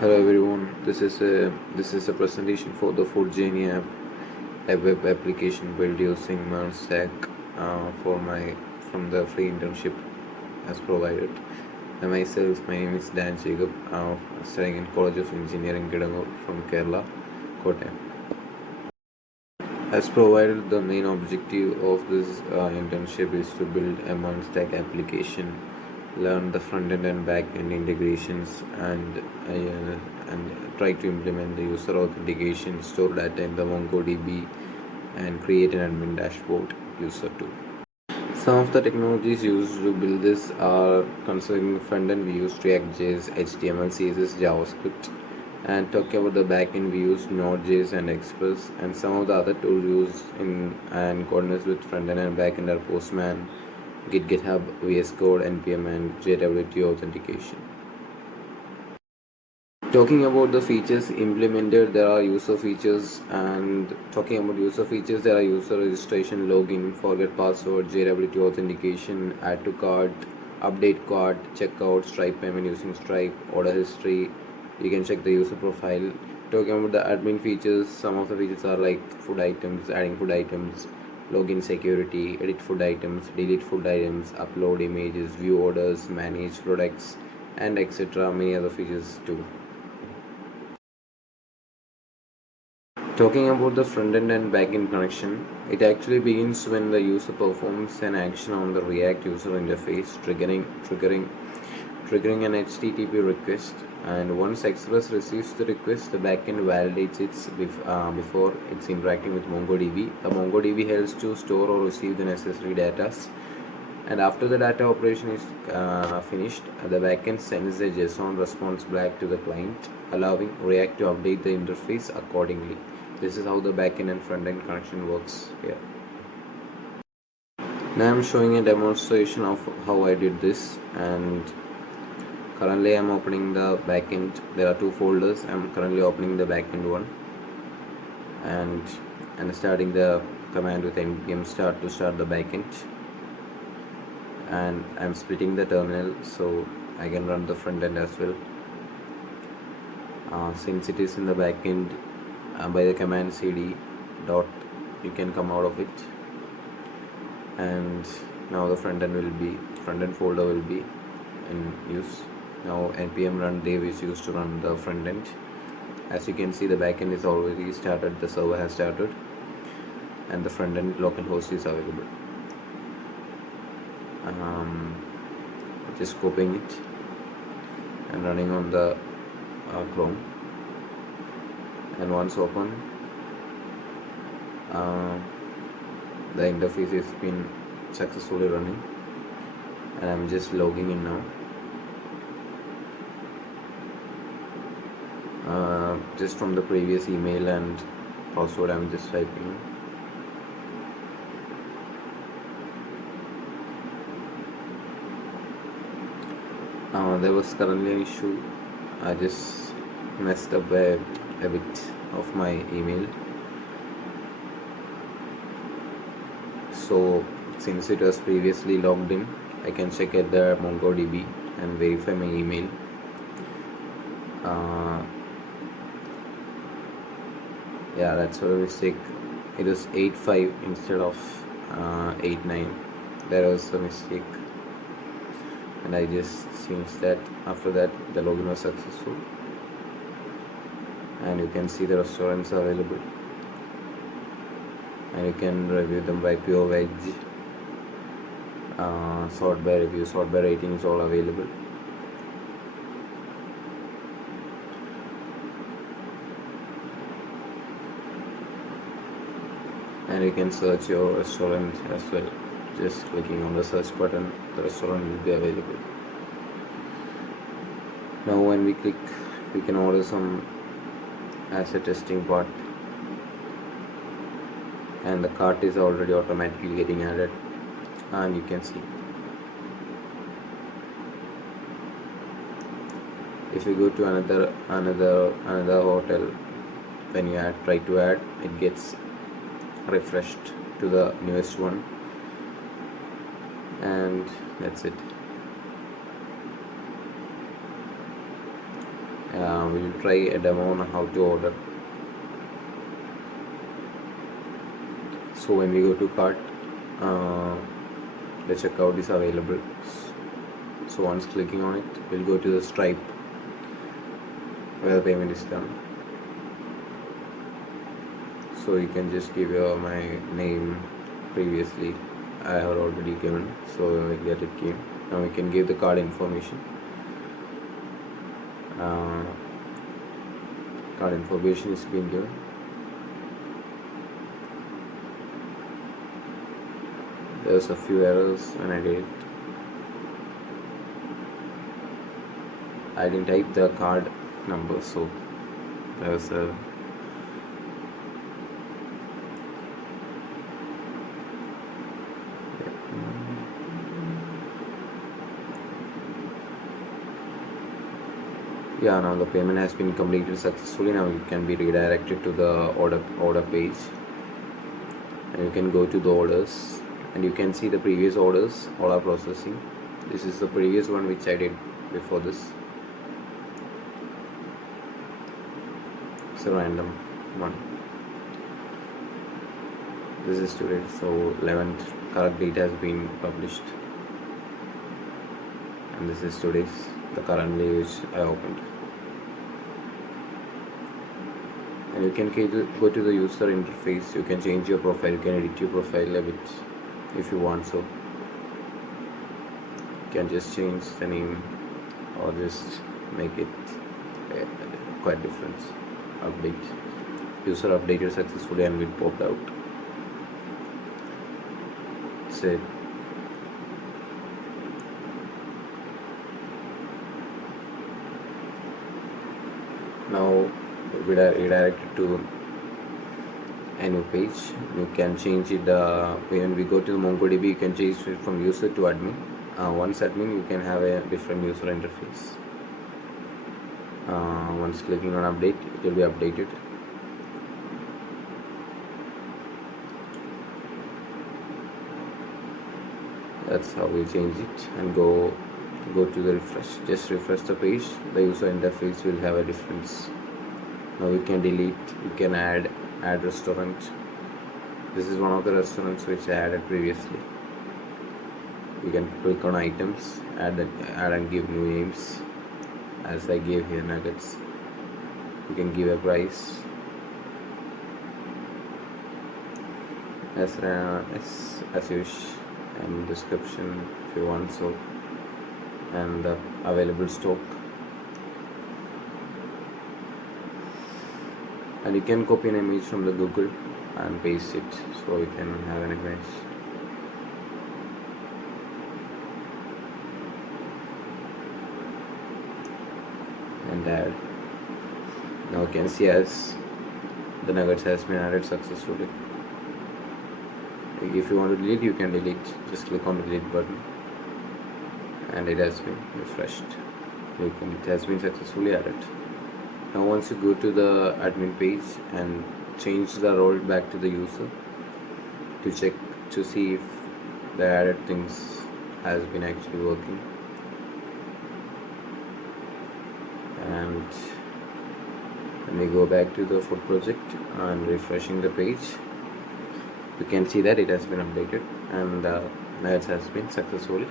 Hello everyone. This is a presentation for the Food Genie app, a web application built using MERN Stack for my from the free internship as provided. My name is Dan Jacob, studying in College of Engineering, Kidangur from Kerala, Kottayam. As provided, the main objective of this internship is to build a MERN Stack application, learn the front end and back end integrations, and try to implement the user authentication, store data in the MongoDB, and create an admin dashboard user tool. Some of the technologies used to build this are considering front end, we use React.js, HTML, CSS, JavaScript, and talking about the backend, we use Node.js and Express, and some of the other tools used in and coordinates with front end and backend are Postman, Git, GitHub, VS Code, NPM, and JWT authentication. Talking about the features implemented, there are user features, and talking about user features, there are user registration, login, forget password, JWT authentication, add to cart, update cart, checkout, Stripe payment using Stripe, order history. You can check the user profile. Talking about the admin features, some of the features are like food items, adding food items, login security, edit food items, delete food items, upload images, view orders, manage products, and etc. Many other features too. Talking about the front end and back end connection, it actually begins when the user performs an action on the React user interface, triggering an HTTP request. And once Express receives the request, the backend validates it before it's interacting with MongoDB. The MongoDB helps to store or receive the necessary data. And after the data operation is finished, the backend sends a JSON response back to the client, allowing React to update the interface accordingly. This is how the backend and front-end connection works here. Now I'm showing a demonstration of how I did this, and currently I'm opening the backend. There are two folders. I'm currently opening the backend one, and starting the command with npm start to start the backend, and I'm splitting the terminal so I can run the front end as well. Since it is in the backend, by the command cd dot you can come out of it, and now the front end folder will be in use. Now npm run dev is used to run the front end. As you can see, the backend is already started, the server has started, and the front end localhost is available. Just copying it and running on the Chrome, and once open, the interface has been successfully running, and I'm just logging in now. Just from the previous email and password, I'm just typing. There was currently an issue. I just messed up a bit of my email. So since it was previously logged in, I can check at the MongoDB and verify my email. Yeah, that's a mistake. It was 8.5 instead of 8.9. There was a mistake, and I just changed that. After that, the login was successful, and you can see the restaurants available, and you can review them by pure veg, sort by review, sort by ratings, all available. And you can search your restaurant as well. Just clicking on the search button, the restaurant will be available. Now when we click, we can order some as a testing part, and the cart is already automatically getting added, and you can see. If you go to another hotel, when you try to add, it gets refreshed to the newest one, and that's it. We'll try a demo on how to order. So when we go to cart, uh, the checkout is available. So once clicking on it, we'll go to the Stripe where the payment is done. So you can just give my name. Previously I have already given, so like that it came. Now we can give the card information. Card information is being given. There's a few errors when I did it. I didn't type the card number, so there was a yeah. Now the payment has been completed successfully. Now you can be redirected to the order page, and you can go to the orders, and you can see the previous orders all are processing. This is the previous one which I did before this. It's a random one. This is today, so 11th correct date has been published, and this is today's, the currently which I opened. And you can go to the user interface. You can change your profile, you can edit your profile a bit if you want. So you can just change the name or just make it quite different. Update, user updated successfully, and it popped out. That's it. Now we are redirected to a new page. You can change it. When we go to MongoDB, you can change it from user to admin. Once admin, you can have a different user interface. Once clicking on update, it will be updated. That's how we change it. And go to the refresh. Just refresh the page. The user interface will have a difference. Now you can delete, you can add restaurant. This is one of the restaurants which I added previously. You can click on items, add and give new names, as I gave here nuggets. You can give a price as you wish, and description if you want so, and available stock. And you can copy an image from the Google and paste it, so you can have an image. And add. Now you can see as the nuggets has been added successfully. If you want to delete, you can delete. Just click on the delete button, and it has been refreshed. It has been successfully added. Now once you go to the admin page and change the role back to the user to check to see if the added things has been actually working. And when we go back to the food project and refreshing the page, you can see that it has been updated, and nuggets has been successfully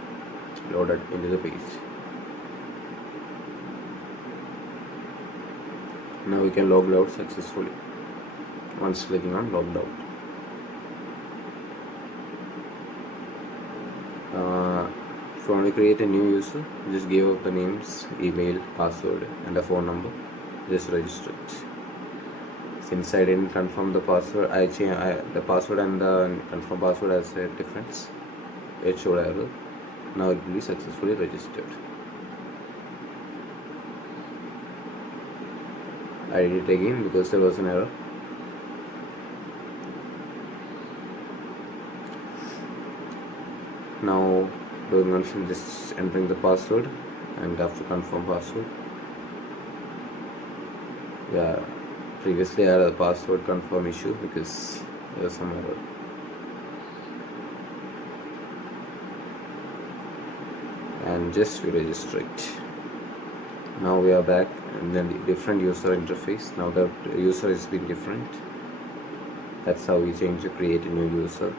loaded into the page. Now we can log out successfully once clicking on logged out. If you want to create a new user, just give up the names, email, password, and a phone number. Just register it. Since I didn't confirm the password, the password and the confirm password has a difference. It showed error. Now it will be successfully registered. I did it again because there was an error. Now doing on just entering the password, and after confirm password. Yeah, previously I had a password confirm issue because there was some error. And just register it. Now we are back in a different user interface. Now the user has been different. That's how we change to create a new user.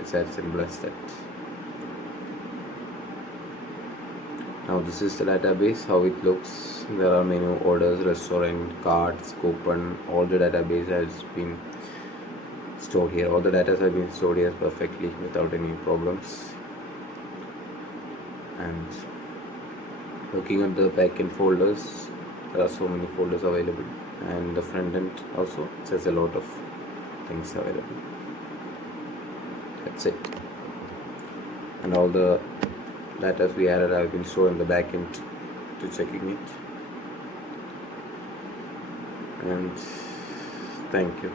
It's as simple as that. Now this is the database, how it looks. There are menu, orders, restaurant, cards, coupon. All the database has been stored here. All the data have been stored here perfectly without any problems. And looking at the backend folders, there are so many folders available, and the front end also, it has a lot of things available. That's it. And all the data we added have been stored in the backend to checking it. And thank you.